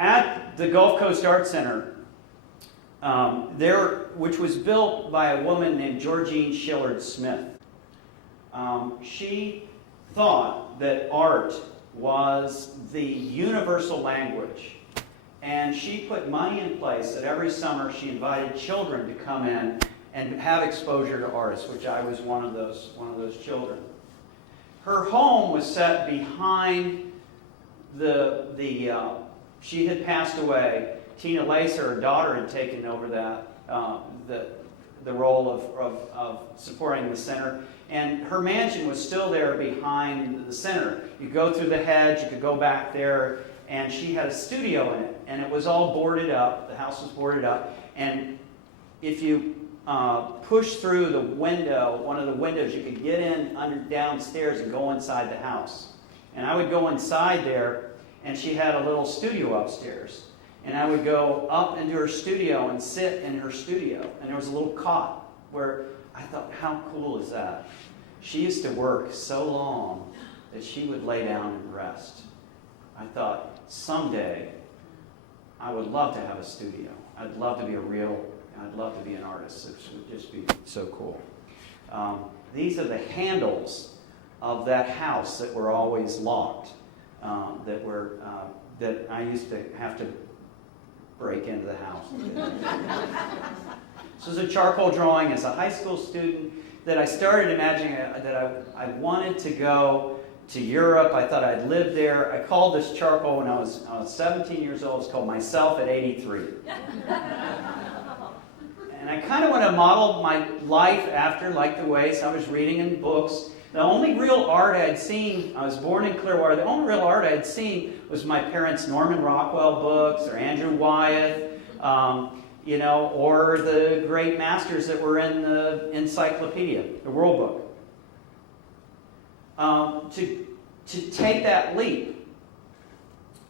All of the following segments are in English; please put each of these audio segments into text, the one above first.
at the Gulf Coast Art Center, which was built by a woman named Georgine Shillard Smith. She thought that art was the universal language. And she put money in place that every summer she invited children to come in and have exposure to artists, which I was one of those children. Her home was set behind she had passed away. Tina Lacer, her daughter, had taken over the role of supporting the center. And her mansion was still there behind the center. You go through the hedge, you could go back there, and she had a studio in it. And it was all boarded up. The house was boarded up. And if you push through the window, one of the windows, you could get in downstairs and go inside the house. And I would go inside there, and she had a little studio upstairs. And I would go up into her studio and sit in her studio. And there was a little cot where I thought, how cool is that? She used to work so long that she would lay down and rest. I thought, someday, I would love to have a studio. I'd love to be I'd love to be an artist. It would just be so cool. These are the handles of that house that were always locked, that I used to have to break into the house. This was a charcoal drawing as a high school student that I started imagining that I wanted to go to Europe. I thought I'd live there. I called this charcoal when I was 17 years old. It's called Myself at 83. And I kind of want to model my life after, like the ways I was reading in books. The only real art I had seen, I was born in Clearwater, the only real art I had seen was my parents' Norman Rockwell books or Andrew Wyeth, or the great masters that were in the encyclopedia, the World Book. To take that leap,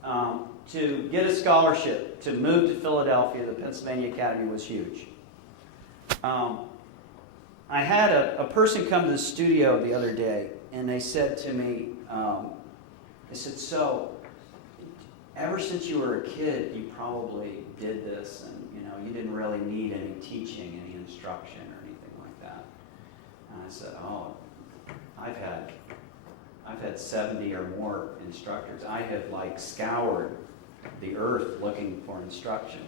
to get a scholarship, to move to Philadelphia, the Pennsylvania Academy was huge. I had a person come to the studio the other day, and they said to me, they said, so, ever since you were a kid, you probably did this, and you didn't really need any teaching, any instruction, or anything like that. And I said, oh, I've had 70 or more instructors. I have scoured the earth looking for instruction.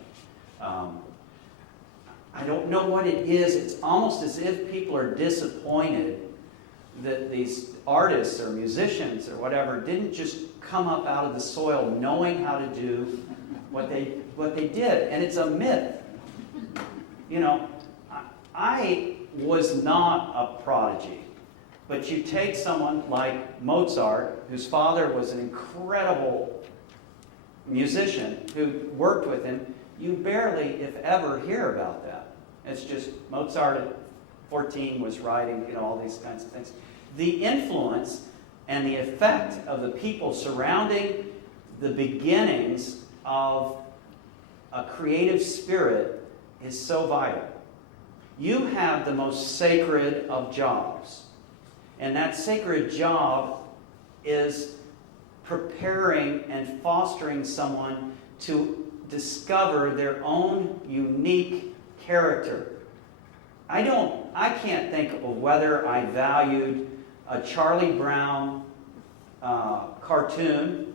I don't know what it is. It's almost as if people are disappointed that these artists or musicians or whatever didn't just come up out of the soil knowing how to do what they did. And it's a myth. I was not a prodigy. But you take someone like Mozart, whose father was an incredible musician who worked with him, you barely, if ever, hear about that. It's just Mozart at 14 was writing, all these kinds of things. The influence and the effect of the people surrounding the beginnings of a creative spirit is so vital. You have the most sacred of jobs. And that sacred job is preparing and fostering someone to discover their own unique character. I can't think of whether I valued a Charlie Brown cartoon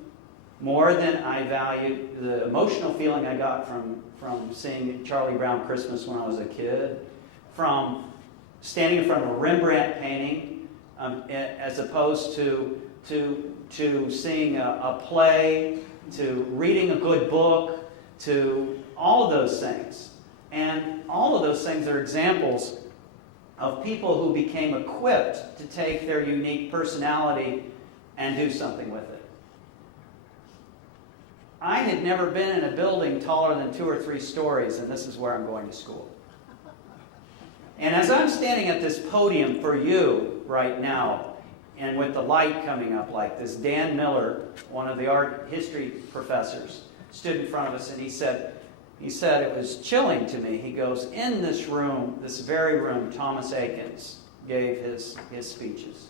more than I valued the emotional feeling I got from seeing Charlie Brown Christmas when I was a kid, from standing in front of a Rembrandt painting, as opposed to seeing a play, to reading a good book, to all of those things. And all of those things are examples of people who became equipped to take their unique personality and do something with it. I had never been in a building taller than 2 or 3 stories, and this is where I'm going to school. And as I'm standing at this podium for you right now, and with the light coming up like this, Dan Miller, one of the art history professors, stood in front of us, and he said it was chilling to me. He goes, in this room, this very room, Thomas Akins gave his speeches.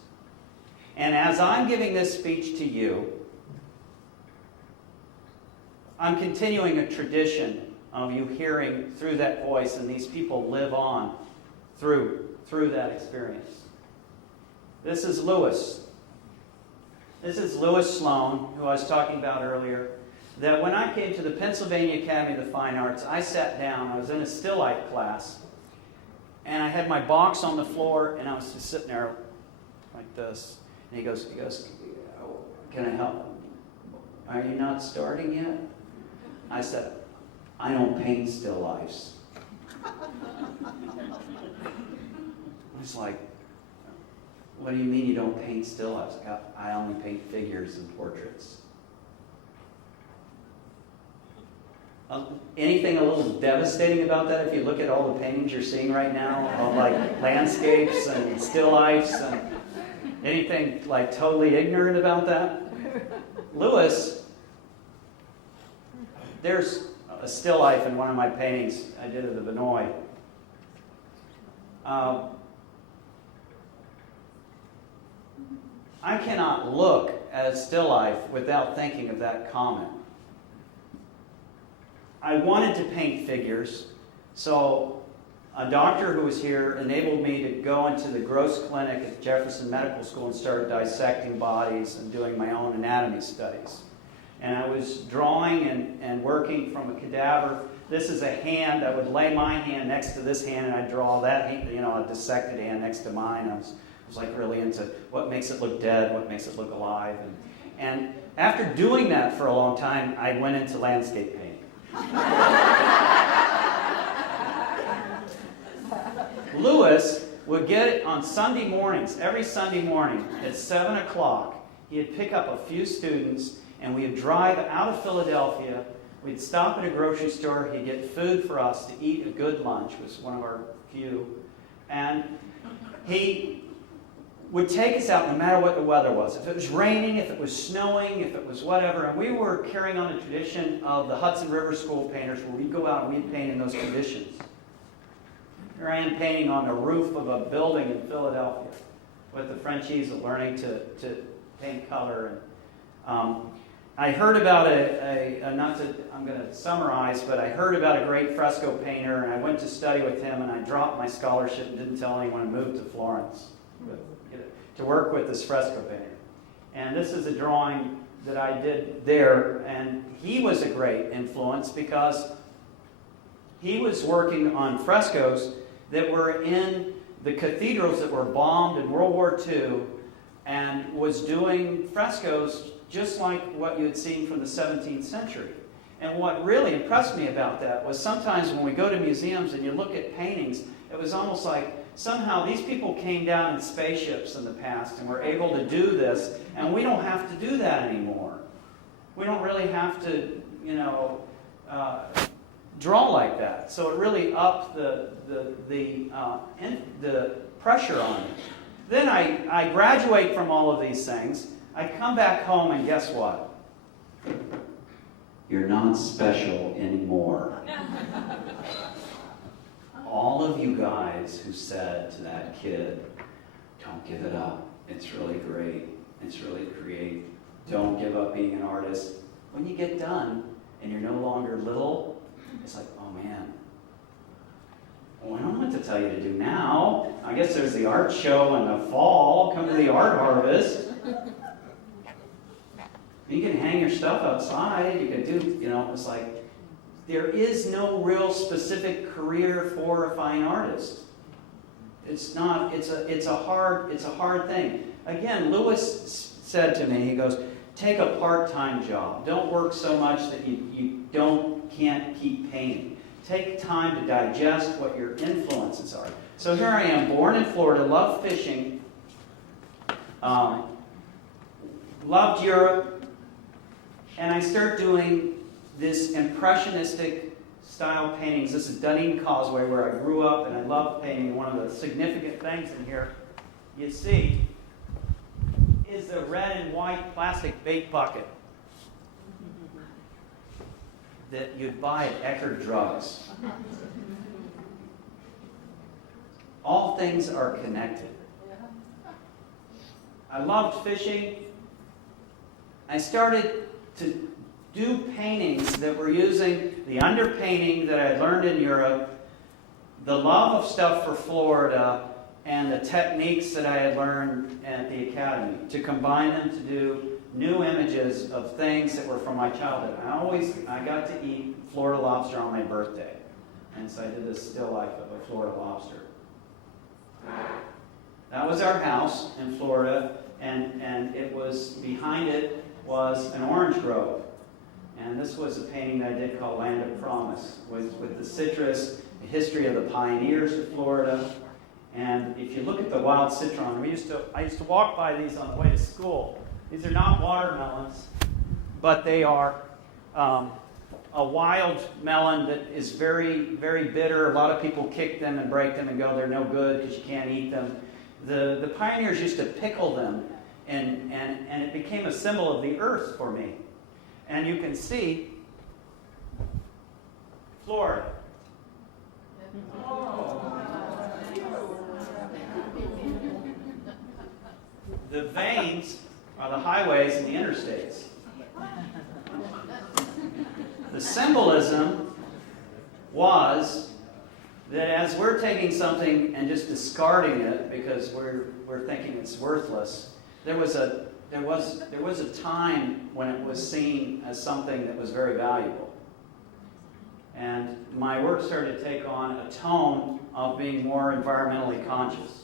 And as I'm giving this speech to you, I'm continuing a tradition of you hearing through that voice, and these people live on through that experience. This is Lewis. This is Lewis Sloan, who I was talking about earlier, that when I came to the Pennsylvania Academy of the Fine Arts, I sat down, I was in a still life class, and I had my box on the floor, and I was just sitting there like this. And he goes, can I help? Are you not starting yet? I said, I don't paint still lifes. I was like, what do you mean you don't paint still lifes? I only paint figures and portraits. Anything a little devastating about that if you look at all the paintings you're seeing right now of like landscapes and still lifes and anything like totally ignorant about that? Lewis, there's a still life in one of my paintings I did of the Vinoy. I cannot look at a still life without thinking of that comment. I wanted to paint figures, so a doctor who was here enabled me to go into the Gross Clinic at Jefferson Medical School and start dissecting bodies and doing my own anatomy studies. And I was drawing and working from a cadaver. This is a hand. I would lay my hand next to this hand, and I'd draw that hand, a dissected hand next to mine. I was like really into what makes it look dead, what makes it look alive. And after doing that for a long time, I went into landscape painting. Lewis would get it on Sunday mornings, every Sunday morning at 7 o'clock. He'd pick up a few students, and we'd drive out of Philadelphia. We'd stop at a grocery store. He'd get food for us to eat a good lunch. It was one of our few. And he would take us out no matter what the weather was. If it was raining, if it was snowing, if it was whatever. And we were carrying on the tradition of the Hudson River School painters where we'd go out and we'd paint in those conditions. Here I am painting on the roof of a building in Philadelphia with the French easel, learning to paint color. And I heard about I'm going to summarize, but I heard about a great fresco painter, and I went to study with him, and I dropped my scholarship and didn't tell anyone and moved to Florence to work with this fresco painter. And this is a drawing that I did there, and he was a great influence because he was working on frescoes that were in the cathedrals that were bombed in World War II, and was doing frescoes just like what you had seen from the 17th century. And what really impressed me about that was sometimes when we go to museums and you look at paintings, it was almost like somehow these people came down in spaceships in the past and were able to do this, and we don't have to do that anymore. We don't really have to, draw like that. So it really upped the pressure on it. Then I graduate from all of these things. I come back home, and guess what? You're not special anymore. All of you guys who said to that kid, don't give it up. It's really great. It's really creative. Don't give up being an artist. When you get done and you're no longer little, it's like, oh man, well, I don't know what to tell you to do now. I guess there's the art show in the fall. Come to the art harvest. You can hang your stuff outside. You can do, it's like, there is no real specific career for a fine artist. It's not, it's a hard thing. Again, Lewis said to me, he goes, take a part-time job. Don't work so much that you can't keep painting. Take time to digest what your influences are. So here I am, born in Florida, loved fishing, loved Europe, and I start doing this impressionistic style paintings. This is Dunedin Causeway, where I grew up, and I love painting. One of the significant things in here, you see, is the red and white plastic bait bucket that you'd buy at Eckerd Drugs. All things are connected. I loved fishing. I started to do paintings that were using the underpainting that I had learned in Europe, the love of stuff for Florida, and the techniques that I had learned at the academy, to combine them to do new images of things that were from my childhood. I got to eat Florida lobster on my birthday. And so I did this still life of a Florida lobster. That was our house in Florida, and it was, behind it was an orange grove. And this was a painting that I did called Land of Promise, with the citrus, the history of the pioneers of Florida. And if you look at the wild citron, I used to walk by these on the way to school. These are not watermelons, but they are a wild melon that is very, very bitter. A lot of people kick them and break them and go, they're no good because you can't eat them. The pioneers used to pickle them, and it became a symbol of the earth for me. And you can see Florida. The veins are the highways and the interstates. The symbolism was that as we're taking something and just discarding it because we're thinking it's worthless, there was a time when it was seen as something that was very valuable. And my work started to take on a tone of being more environmentally conscious.